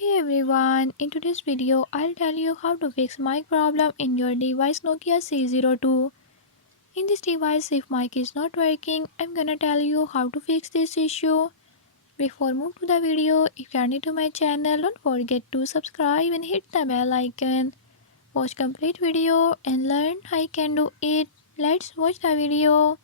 Hey everyone, in today's video I'll tell you how to fix mic problem in your device Nokia C02. In this device if mic is not working, I'm gonna tell you how to fix this issue. Before move to the video, if you are new to my channel, don't forget to subscribe and hit the bell icon. Watch complete video and learn how I can do it. Let's watch the video.